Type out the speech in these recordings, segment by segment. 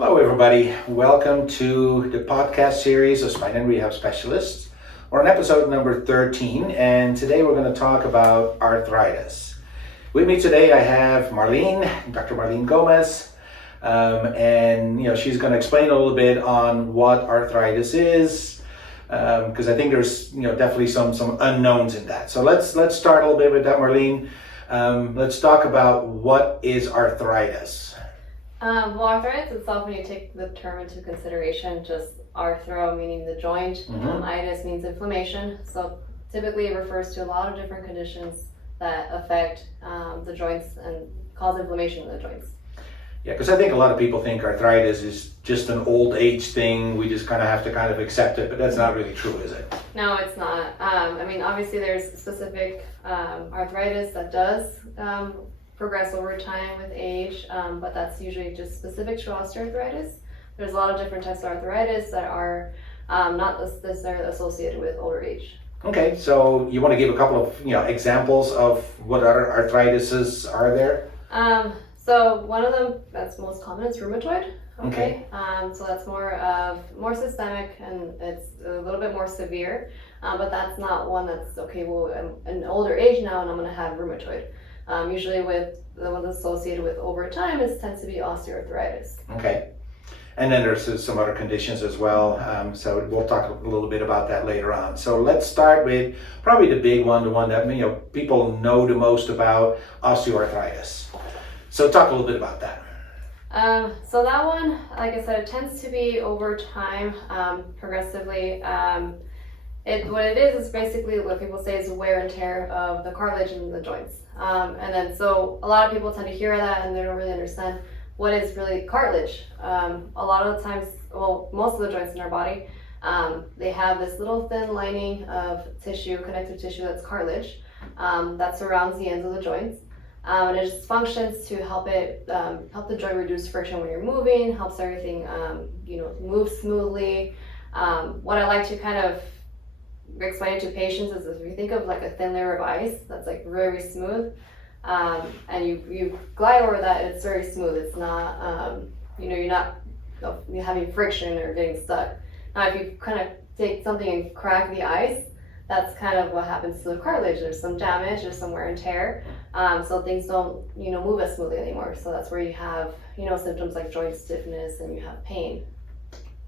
Hello everybody, welcome to the podcast series of Spine and Rehab Specialists. We're on episode number 13 and today we're going to talk about arthritis. With me today I have Marlene, Dr. Marlene Gomez, and she's going to explain a little bit on what arthritis is, because I think there's definitely some unknowns in that. So let's start a little bit with that, Marlene. Let's talk about what is arthritis. Well, arthritis itself, when you take the term into consideration, just arthro meaning the joint, itis means inflammation. So typically it refers to a lot of different conditions that affect the joints and cause inflammation in the joints. Yeah, because I think a lot of people think arthritis is just an old age thing. We just kind of have to accept it, but that's not really true, is it? No, it's not. Obviously there's specific arthritis that does progress over time with age, but that's usually just specific to osteoarthritis. There's a lot of different types of arthritis that are not necessarily associated with older age. Okay, so you want to give a couple of examples of what other arthritises are there? So one of them that's most common is rheumatoid. Okay. So that's more systemic and it's a little bit more severe, but that's not one that's I'm an older age now and I'm going to have rheumatoid. Usually with the ones associated with over time tends to be osteoarthritis. Okay. And then there's some other conditions as well. So we'll talk a little bit about that later on. So let's start with probably the big one, the one that people know the most about, osteoarthritis. So talk a little bit about that. So that one, like I said, it tends to be over time, progressively. What it is basically what people say is wear and tear of the cartilage in the joints. So a lot of people tend to hear that and they don't really understand what is really cartilage. A lot of the times, most of the joints in our body, they have this little thin lining of tissue, connective tissue that's cartilage, that surrounds the ends of the joints. And it just functions to help the joint reduce friction when you're moving, helps everything, move smoothly. What I like to kind of explain it to patients is if you think of like a thin layer of ice that's like very smooth, and you glide over that, it's very smooth. It's not, you're not having friction or getting stuck. Now, if you kind of take something and crack the ice, that's kind of what happens to the cartilage. There's some damage, there's some wear and tear, so things don't, move as smoothly anymore. So that's where you have, symptoms like joint stiffness and you have pain.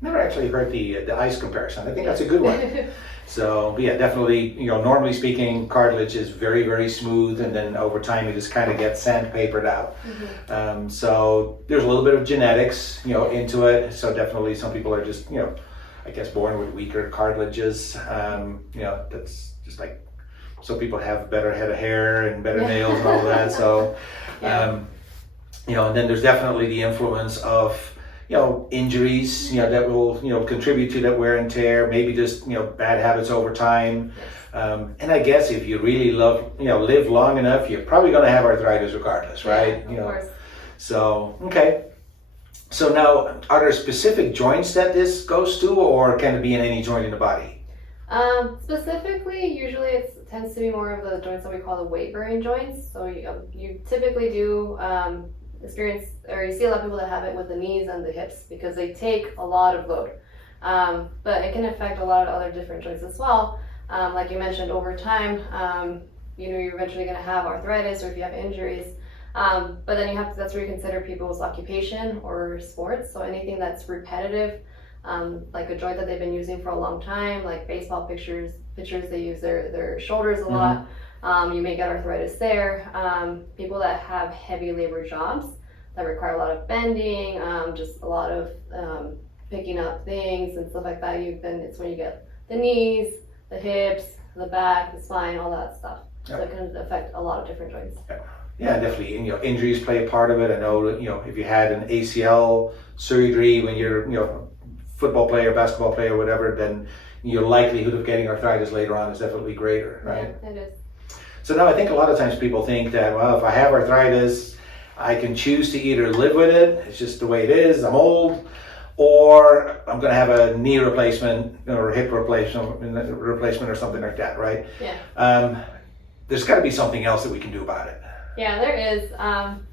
Never actually heard the ice comparison. I think that's a good one. So yeah, definitely, normally speaking, cartilage is very, very smooth, and then over time it just kind of gets sandpapered out. So there's a little bit of genetics, into it. So definitely some people are just, I guess born with weaker cartilages. That's just like, some people have better head of hair and better nails and all that. So, and then there's definitely the influence of injuries, that will, contribute to that wear and tear, maybe just, bad habits over time. And I guess if you really live long enough, you're probably going to have arthritis regardless, right? Of course. So, okay. So now, are there specific joints that this goes to, or can it be in any joint in the body? Specifically, usually it tends to be more of the joints that we call the weight-bearing joints. So you typically do experience, or you see a lot of people that have it with the knees and the hips because they take a lot of load. But it can affect a lot of other different joints as well. Like you mentioned, over time, you're eventually going to have arthritis, or if you have injuries. But then that's where you consider people's occupation or sports. So anything that's repetitive, like a joint that they've been using for a long time, like baseball pitchers, they use their shoulders a lot. You may get arthritis there. People that have heavy labor jobs that require a lot of bending, just a lot of picking up things and stuff like that. It's when you get the knees, the hips, the back, the spine, all that stuff. So it can affect a lot of different joints. Yeah, definitely. Injuries play a part of it. I know, if you had an ACL surgery when you're, football player, basketball player, whatever, then your likelihood of getting arthritis later on is definitely greater, right? Yeah, it is. So now I think a lot of times people think that, well, if I have arthritis, I can choose to either live with it, it's just the way it is, I'm old, or I'm going to have a knee replacement or a hip replacement or something like that, right? Yeah. There's got to be something else that we can do about it. Yeah, there is.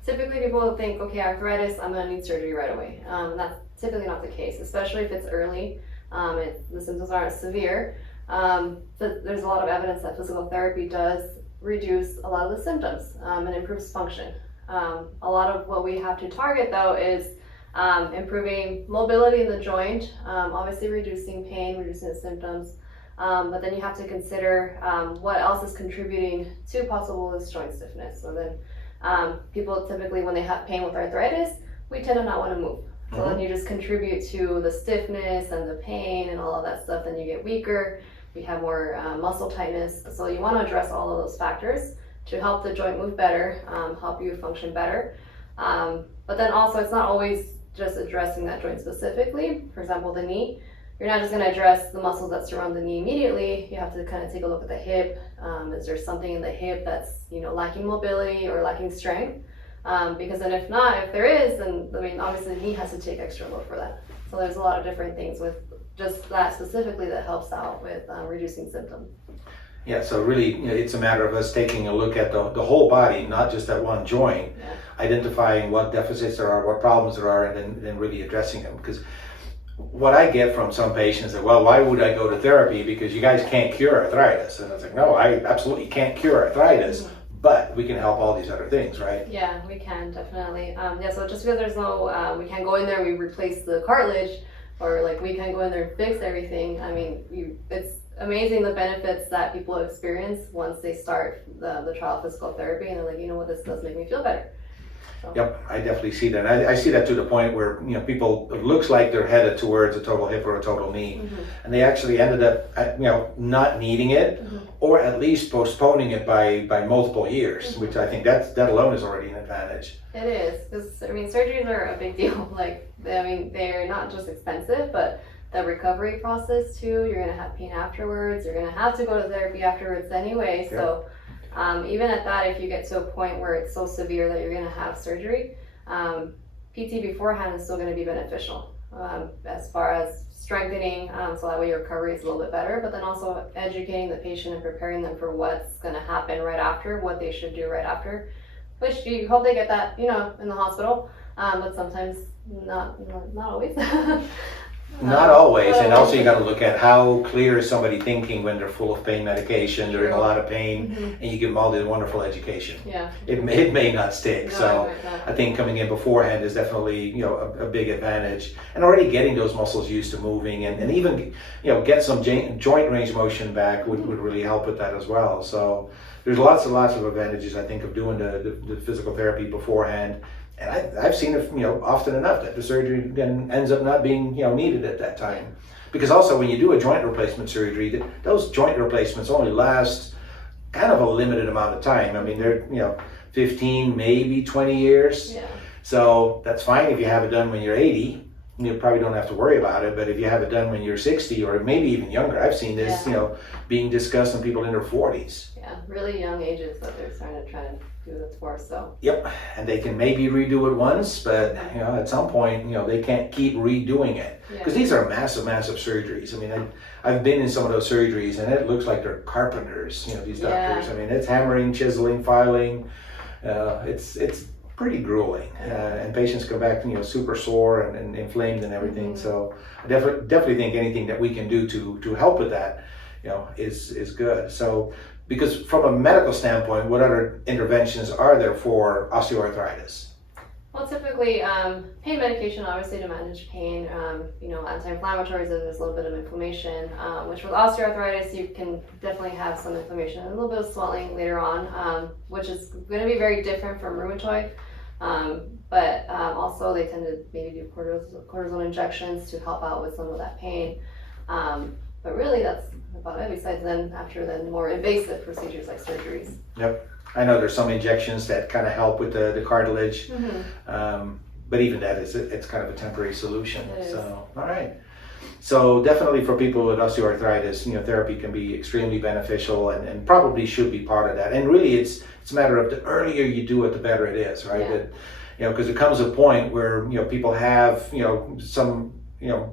Typically people think, okay, arthritis, I'm gonna need surgery right away. That's typically not the case, especially if it's early. The symptoms aren't severe. But there's a lot of evidence that physical therapy does reduce a lot of the symptoms and improves function. A lot of what we have to target though is improving mobility in the joint, obviously reducing pain, reducing the symptoms. But then you have to consider what else is contributing to possible joint stiffness. So then people typically, when they have pain with arthritis, we tend to not want to move. So then you just contribute to the stiffness and the pain and all of that stuff. Then you get weaker, you have more muscle tightness. So you want to address all of those factors to help the joint move better, help you function better. But then also, it's not always just addressing that joint specifically. For example, the knee. You're not just going to address the muscles that surround the knee immediately. You have to kind of take a look at the hip. Is there something in the hip that's lacking mobility or lacking strength? Because then if there is, then obviously the knee has to take extra load for that. So there's a lot of different things with just that specifically that helps out with reducing symptoms. Yeah, so really it's a matter of us taking a look at the whole body, not just that one joint, identifying what deficits there are, what problems there are, and then really addressing them. Because what I get from some patients is, well, why would I go to therapy? Because you guys can't cure arthritis. And it's like, no, I absolutely can't cure arthritis, but we can help all these other things, right? Yeah, we can, definitely. So just because there's no, we can't go in there, we replace the cartilage, or like we can't go in there and fix everything. It's amazing the benefits that people experience once they start the trial of physical therapy, and they're like, you know what, this does make me feel better. So. Yep, I definitely see that. And I see that to the point where people, it looks like they're headed towards a total hip or a total knee, and they actually ended up not needing it, or at least postponing it by multiple years, which I think that alone is already an advantage. It is, because surgeries are a big deal. They're not just expensive, but the recovery process too. You're gonna have pain afterwards. You're gonna have to go to therapy afterwards anyway. Yeah. So. Even at that, if you get to a point where it's so severe that you're going to have surgery, PT beforehand is still going to be beneficial as far as strengthening, so that way your recovery is a little bit better, but then also educating the patient and preparing them for what's going to happen right after, what they should do right after, which you hope they get that, in the hospital, but sometimes not always. Not always, and also you got to look at how clear is somebody thinking when they're full of pain medication, they're in a lot of pain, and you give them all this wonderful education. Yeah. It may not stick, No, so it might not. I think coming in beforehand is definitely a big advantage, and already getting those muscles used to moving, and even get some joint range motion back would really help with that as well. So there's lots and lots of advantages, I think, of doing the physical therapy beforehand. And I've seen it, often enough that the surgery then ends up not being, needed at that time. Because also when you do a joint replacement surgery, those joint replacements only last kind of a limited amount of time. They're, 15, maybe 20 years. Yeah. So that's fine if you have it done when you're 80. You probably don't have to worry about it. But if you have it done when you're 60 or maybe even younger, I've seen this, being discussed in people in their 40s. Yeah, really young ages that they're trying to do this for, so. Yep, and they can maybe redo it once, but at some point, they can't keep redoing it. Because these are massive, massive surgeries. I've been in some of those surgeries, and it looks like they're carpenters, these doctors. It's hammering, chiseling, filing. It's pretty grueling, and patients come back, super sore and inflamed and everything. So I definitely think anything that we can do to help with that, is good. So. Because from a medical standpoint, what other interventions are there for osteoarthritis? Well, typically, pain medication, obviously, to manage pain. Anti-inflammatories, there's a little bit of inflammation, which with osteoarthritis, you can definitely have some inflammation and a little bit of swelling later on, which is going to be very different from rheumatoid. But also, they tend to maybe do cortisone injections to help out with some of that pain. But really, that's about it, besides then more invasive procedures like surgeries. Yep. I know there's some injections that kind of help with the cartilage, but even that it's kind of a temporary solution. So, all right. So definitely for people with osteoarthritis, therapy can be extremely beneficial and probably should be part of that. And really, it's a matter of the earlier you do it, the better it is, right? Yeah. Because it comes a point where people have some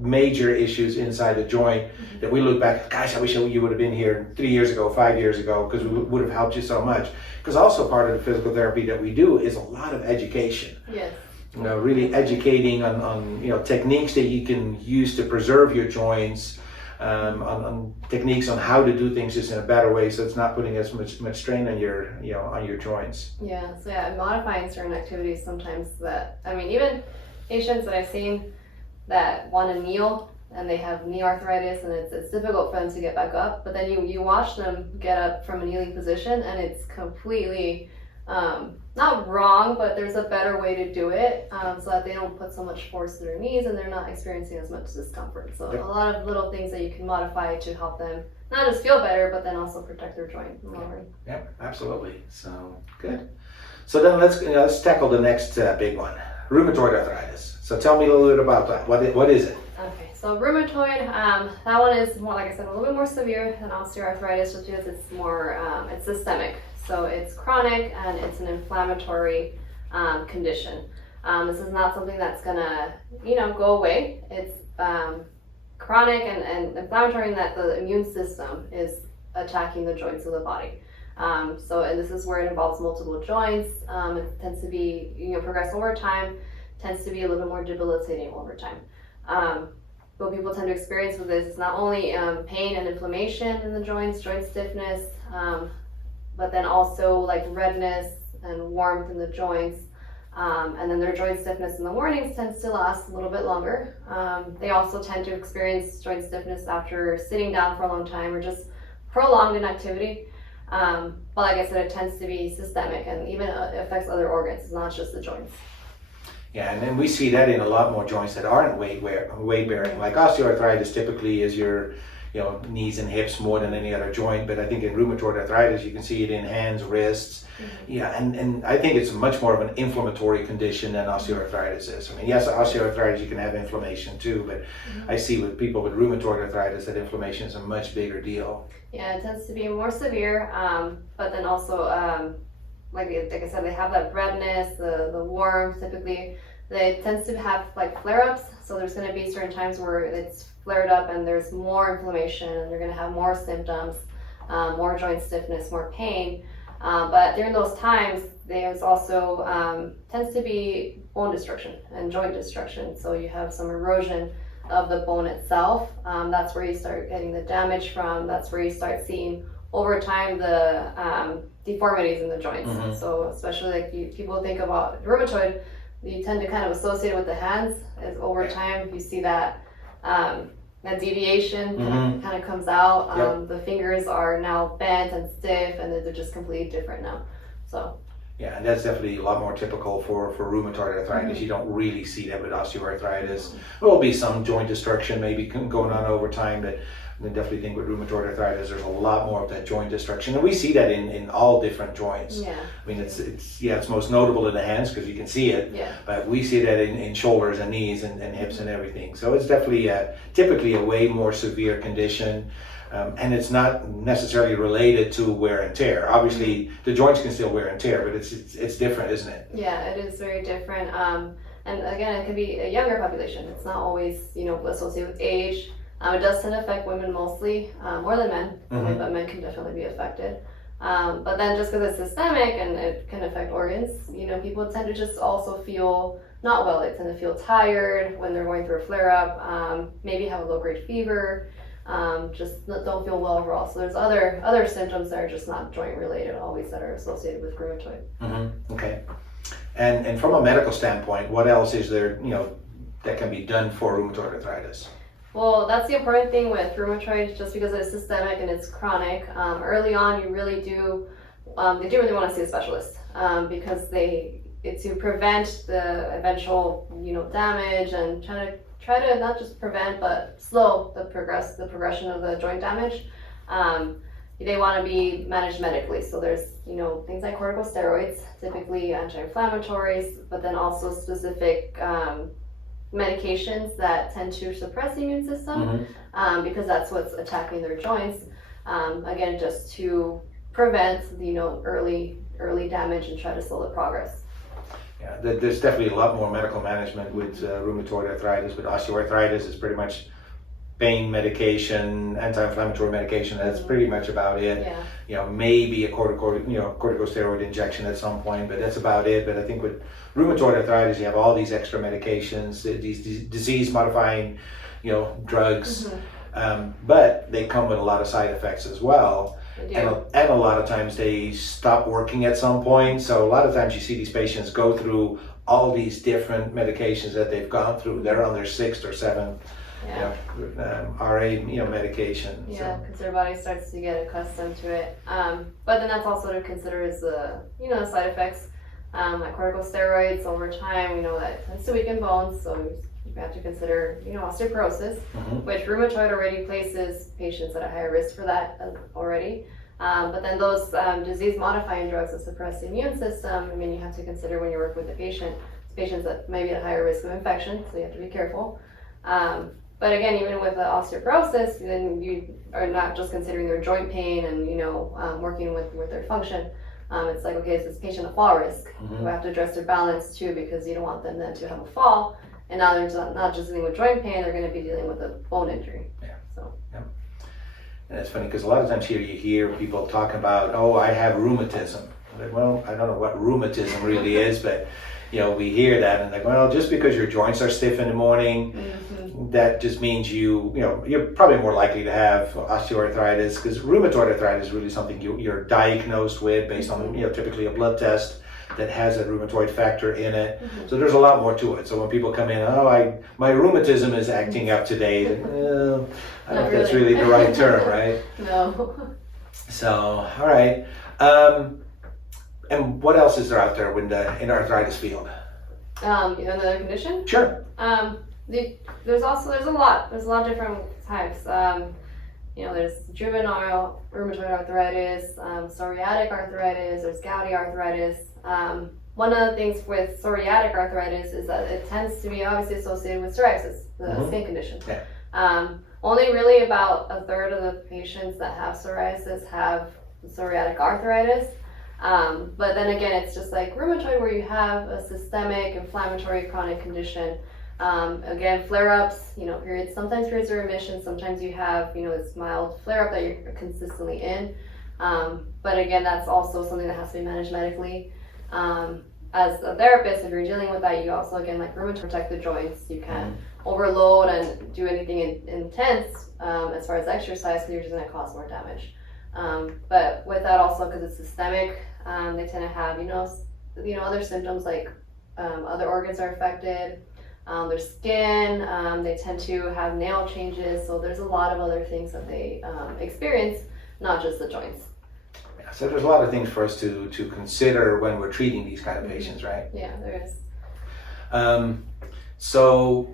major issues inside the joint that we look back, gosh, I wish you would have been here 3 years ago, 5 years ago, because we would have helped you so much. Because also part of the physical therapy that we do is a lot of education. Yes. Really educating on techniques that you can use to preserve your joints, on techniques on how to do things just in a better way, so it's not putting as much strain on your joints. Yeah. So modifying certain activities sometimes even patients that I've seen that want to kneel and they have knee arthritis and it's difficult for them to get back up, but then you watch them get up from a kneeling position and it's completely not wrong, but there's a better way to do it, so that they don't put so much force to their knees and they're not experiencing as much discomfort. So a lot of little things that you can modify to help them not just feel better, but then also protect their joint from lowering. Yeah, absolutely. So good. So then let's tackle the next big one, rheumatoid arthritis. So tell me a little bit about that. What is it? Okay, so rheumatoid, that one is more, like I said, a little bit more severe than osteoarthritis, just because it's more, it's systemic. So it's chronic and it's an inflammatory condition. This is not something that's gonna, go away. It's chronic and inflammatory in that the immune system is attacking the joints of the body. And this is where it involves multiple joints. It tends to be, progress over time, tends to be a little bit more debilitating over time. What people tend to experience with this is not only pain and inflammation in the joints, joint stiffness, but then also like redness and warmth in the joints. And then their joint stiffness in the mornings tends to last a little bit longer. They also tend to experience joint stiffness after sitting down for a long time or just prolonged inactivity. But like I said, it tends to be systemic and even affects other organs. It's not just the joints. Yeah, and then we see that in a lot more joints that aren't weight bearing. Like osteoarthritis typically is your knees and hips more than any other joint, but I think in rheumatoid arthritis you can see it in hands, wrists. Yeah, and I think it's much more of an inflammatory condition than osteoarthritis is. I mean, yes, osteoarthritis you can have inflammation too, but I see with people with rheumatoid arthritis that inflammation is a much bigger deal. Yeah, it tends to be more severe, but then also like I said, they have that redness, the warmth. Typically they tends to have like flare-ups, so there's going to be certain times where it's flared up and there's more inflammation and they're going to have more symptoms, more joint stiffness, more pain. But during those times, there's also tends to be bone destruction and joint destruction. So you have some erosion of the bone itself. That's where you start getting the damage from. That's where you start seeing over time the deformities in the joints. So especially like people think about rheumatoid, you tend to kind of associate it with the hands. As over time you see that that deviation kind of comes out. The fingers are now bent and stiff, and they're just completely different now. So yeah, and that's definitely a lot more typical for rheumatoid arthritis. You don't really see that with osteoarthritis. There will be some joint destruction maybe going on over time, but I definitely think with rheumatoid arthritis there's a lot more of that joint destruction, and we see that in all different joints. I mean, it's most notable in the hands because you can see it, but we see that in shoulders and knees and hips and everything. So it's definitely typically a way more severe condition, and it's not necessarily related to wear and tear. Obviously the joints can still wear and tear, but it's different, isn't it? Yeah, it is very different. And again, it can be a younger population. It's not always associated with age. It does tend to affect women mostly, more than men, but men can definitely be affected. But then just because it's systemic and it can affect organs, people tend to just also feel not well. They tend to feel tired when they're going through a flare-up, maybe have a low-grade fever, just don't feel well overall. So there's other symptoms that are just not joint-related always that are associated with rheumatoid. Okay. And from a medical standpoint, what else is there, that can be done for rheumatoid arthritis? Well, that's the important thing with rheumatoid, just because it's systemic and it's chronic. Early on, you really do, they do really want to see a specialist because to prevent the eventual, damage and try to not just prevent but slow the progression of the joint damage. They want to be managed medically. So there's, things like corticosteroids, typically anti-inflammatories, but then also specific medications that tend to suppress the immune system because that's what's attacking their joints. Again, just to prevent the early damage and try to slow the progress. Yeah, there's definitely a lot more medical management with rheumatoid arthritis, but osteoarthritis is pretty much pain medication, anti-inflammatory medication. That's pretty much about it. Yeah. You know, maybe a corticosteroid injection at some point, but that's about it. But I think with rheumatoid arthritis, you have all these extra medications, these disease-modifying, drugs, but they come with a lot of side effects as well. And a lot of times they stop working at some point. So a lot of times you see these patients go through all these different medications that they've gone through. They're on their 6th or 7th RA medication. Yeah, because their body starts to get accustomed to it. But then that's also to consider is the the side effects. Like corticosteroids over time, we know that tends to weaken bones, so you have to consider osteoporosis, which rheumatoid already places patients at a higher risk for that already. But then those disease-modifying drugs that suppress the immune system, I mean, you have to consider when you work with the patients that may be at a higher risk of infection, so you have to be careful. But again, even with the osteoporosis, then you are not just considering their joint pain and working with their function. It's like, okay, is this patient a fall risk? You have to address their balance too, because you don't want them then to have a fall. And now they're not just dealing with joint pain, they're going to be dealing with a bone injury. Yeah. So. Yeah. And it's funny because a lot of times here you hear people talking about, oh, I have rheumatism. Like, well, I don't know what rheumatism really is, but we hear that and like, well, just because your joints are stiff in the morning, that just means you're probably more likely to have osteoarthritis, because rheumatoid arthritis is really something you're diagnosed with based on typically a blood test that has a rheumatoid factor in it. So there's a lot more to it. So when people come in, my rheumatism is acting up today, I don't know if that's really the right term, right? No. So, all right. And what else is there out there in the arthritis field? Another condition? Sure. There's a lot of different types. There's juvenile rheumatoid arthritis, psoriatic arthritis, there's gouty arthritis. One of the things with psoriatic arthritis is that it tends to be obviously associated with psoriasis, the skin condition. Yeah. Only really about a third of the patients that have psoriasis have psoriatic arthritis. But then again, it's just like rheumatoid, where you have a systemic inflammatory chronic condition. Again, flare-ups, periods, sometimes periods of remission, sometimes you have, this mild flare-up that you're consistently in. But again, that's also something that has to be managed medically. As a therapist, if you're dealing with that, you also, again, like rheumatoid, protect the joints. You can't overload and do anything intense as far as exercise, because you're just going to cause more damage. But with that also, because it's systemic, they tend to have, other symptoms like other organs are affected. Their skin, they tend to have nail changes, so there's a lot of other things that they experience, not just the joints. Yeah, so there's a lot of things for us to consider when we're treating these kind of patients, right? Yeah, there is. So,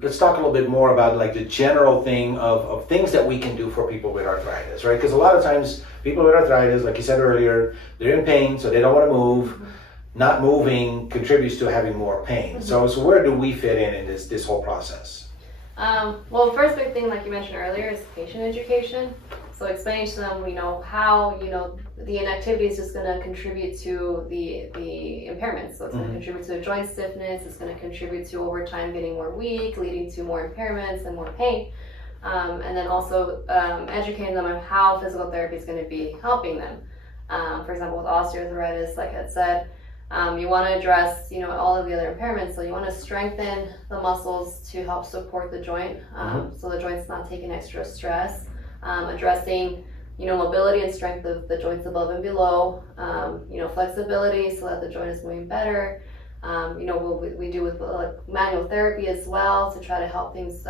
let's talk a little bit more about like the general thing of things that we can do for people with arthritis, right? Because a lot of times people with arthritis, like you said earlier, they're in pain, so they don't want to move. Not moving contributes to having more pain. So where do we fit in this whole process? Well, first big thing, like you mentioned earlier, is patient education. So explaining to them, how, the inactivity is just going to contribute to the impairments. So it's going to contribute to the joint stiffness. It's going to contribute to over time getting more weak, leading to more impairments and more pain. And then also educating them on how physical therapy is going to be helping them. For example, with osteoarthritis, like I said, you want to address, all of the other impairments. So you want to strengthen the muscles to help support the joint, so the joint's not taking extra stress. Addressing, mobility and strength of the joints above and below. Flexibility so that the joint is moving better. What we do with manual therapy as well to try to help things,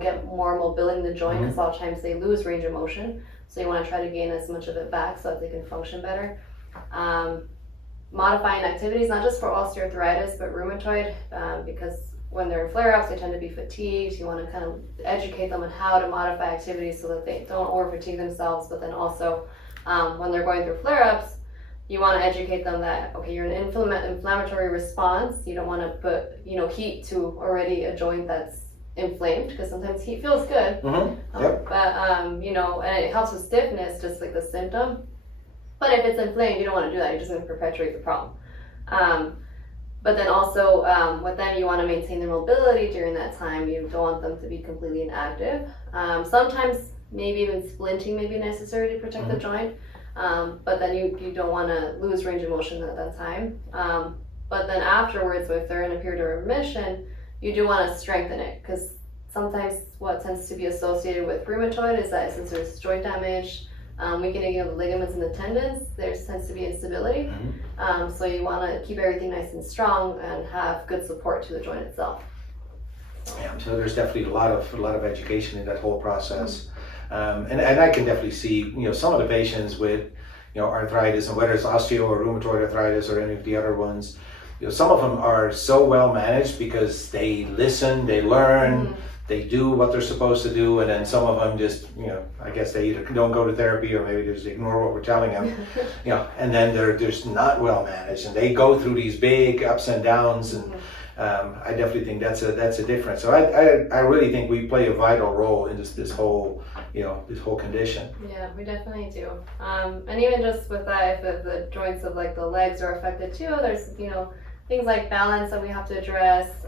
get more mobility in the joint, because a lot of times they lose range of motion. So you want to try to gain as much of it back so that they can function better. Modifying activities, not just for osteoarthritis, but rheumatoid, because when they're in flare-ups, they tend to be fatigued. You want to kind of educate them on how to modify activities so that they don't over-fatigue themselves, but then also when they're going through flare-ups, you want to educate them that, okay, you're in an inflammatory response. You don't want to put, heat to already a joint that's inflamed, because sometimes heat feels good. But, and it helps with stiffness, just like the symptom. But if it's inflamed, you don't want to do that. You're just going to perpetuate the problem. But then also, with them, you want to maintain their mobility during that time. You don't want them to be completely inactive. Sometimes maybe even splinting may be necessary to protect the joint. But then you don't want to lose range of motion at that time. But then afterwards, if they're in a period of remission, you do want to strengthen it, because sometimes what tends to be associated with rheumatoid is that since there's joint damage, weakening of the ligaments and the tendons, there tends to be instability. So you want to keep everything nice and strong and have good support to the joint itself. Yeah, so there's definitely a lot of education in that whole process. And I can definitely see, some of the patients with, arthritis, and whether it's osteo or rheumatoid arthritis or any of the other ones, some of them are so well managed because they listen, they learn, they do what they're supposed to do, and then some of them just, I guess they either don't go to therapy or maybe they just ignore what we're telling them, and then they're just not well managed, and they go through these big ups and downs, and I definitely think that's a difference. So I really think we play a vital role in this whole condition. Yeah, we definitely do. And even just with that, if the joints of like the legs are affected too, there's things like balance that we have to address.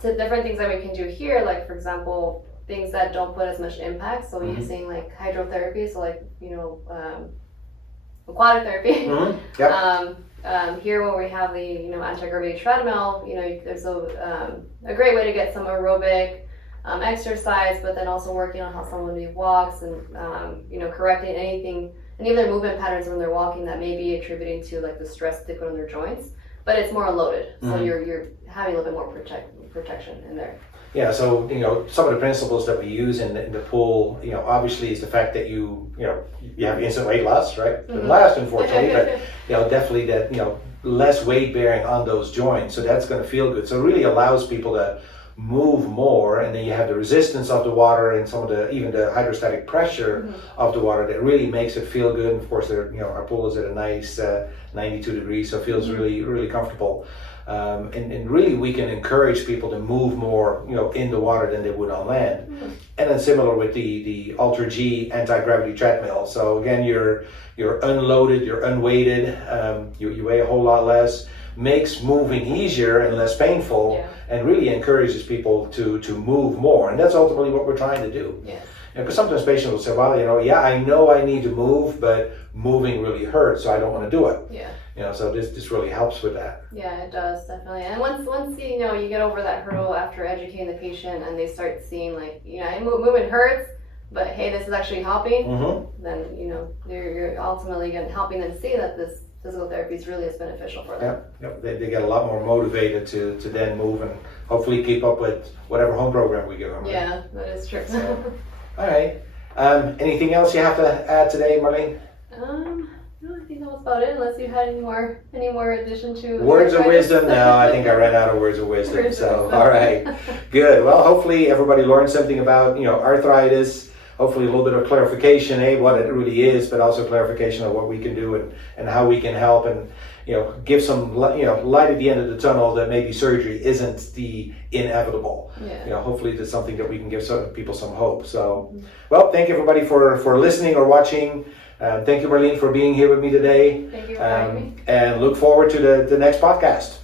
To different things that we can do here, like for example, things that don't put as much impact. So using like hydrotherapy, so like aquatic therapy. Yep. Here when we have the anti-gravity treadmill, there's a great way to get some aerobic exercise, but then also working on how someone walks and correcting any of their movement patterns when they're walking that may be attributing to like the stress they put on their joints. But it's more loaded, so you're having a little bit more protection in there. Yeah, so some of the principles that we use in the pool, obviously is the fact that you have instant weight loss, right? It doesn't last, unfortunately, but definitely that less weight bearing on those joints, so that's going to feel good. So it really allows people to move more, and then you have the resistance of the water and some of even the hydrostatic pressure of the water that really makes it feel good. And of course, our pool is at a nice 92 degrees, so it feels really, really comfortable. And really we can encourage people to move more in the water than they would on land. And then similar with the Ultra G anti-gravity treadmill. So again, you're unloaded, you're unweighted, you weigh a whole lot less, makes moving easier and less painful, and really encourages people to move more. And that's ultimately what we're trying to do. Because sometimes patients will say, well, I know I need to move, but moving really hurts, so I don't want to do it. So this really helps with that. Yeah, it does, definitely. And once you get over that hurdle after educating the patient and they start seeing like, movement hurts, but hey, this is actually helping, then you're ultimately helping them see that this physical therapy is really as beneficial for them. They get a lot more motivated to then move and hopefully keep up with whatever home program we give them. Right? Yeah, that is true. So, all right. Anything else you have to add today, Marlene? No, I think that was about it, unless you had any more addition to words of wisdom. No, I think I ran out of words of wisdom. All right, good. Well, hopefully everybody learned something about arthritis. Hopefully a little bit of clarification, what it really is, but also clarification of what we can do and how we can help, and give some light at the end of the tunnel that maybe surgery isn't the inevitable. Hopefully that's something that we can give people some hope. So, well, thank you everybody for listening or watching. Thank you, Marlene, for being here with me today. Thank you for having me. And look forward to the next podcast.